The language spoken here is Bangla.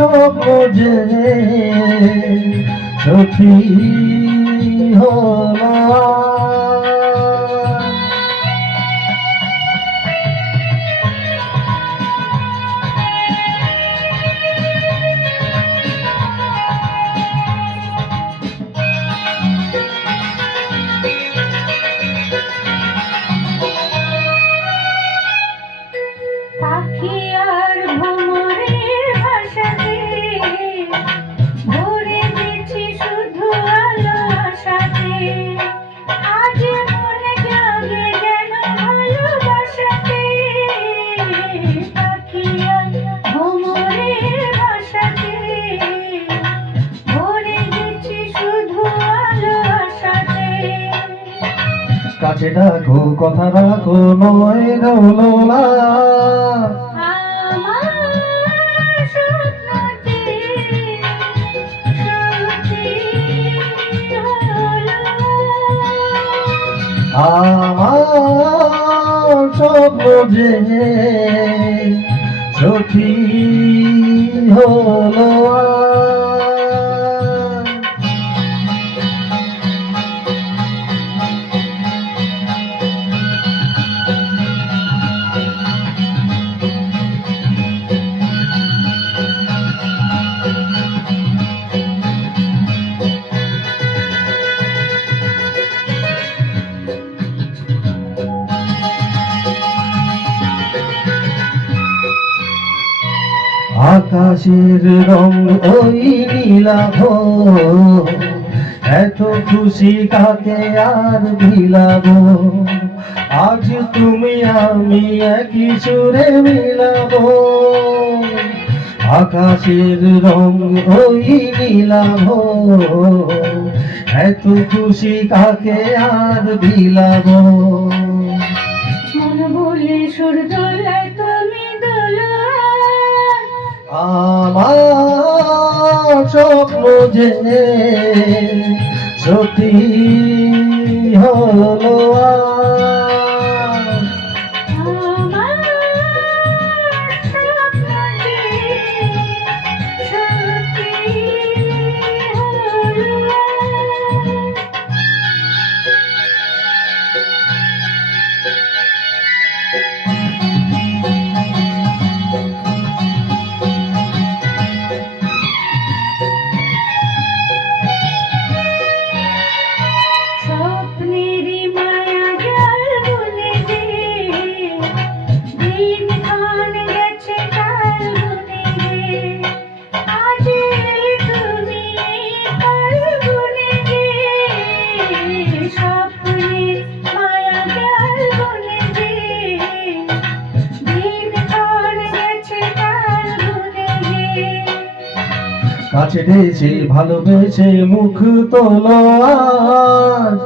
স্বপ্ন যে সত্যি হলো পাখি আর ভ্রমরের ভাষাতে ভরে গেছি শুধু আলো আশাতে। আজ মনে জাগে যেন ভালোবাসাতে। পাখি আর ভ্রমরের ভাষাতে ভরে গেছি শুধু আলো আশাতে। কাছে ডাকো কথা রাখো নয় রৌলা আমার স্বপ্ন যে সত্যি হলো আকাশের রং ওই নীলাভ এত খুশি কাকে আর বিলাব আজ তুমি আমি একই সুরে মিলাব আকাশের রং ওই নীলাভ এত খুশি কাকে আর বিলাব মন বলে সুর দোলায় তুমি দোলা। আমার স্বপ্ন যে সত্যি হলো স্বপ্নেরই মায়া জাল বুনে যে দিন ক্ষণ গেছে কাল বুনে যে আজ তুমি কাল বুনে যে স্বপ্নের মায়া জাল বুনে যে দিন ক্ষণ গেছে কাল বুনে যে। কাছে ডেছে ভালোবেসে মুখ তোলো আজ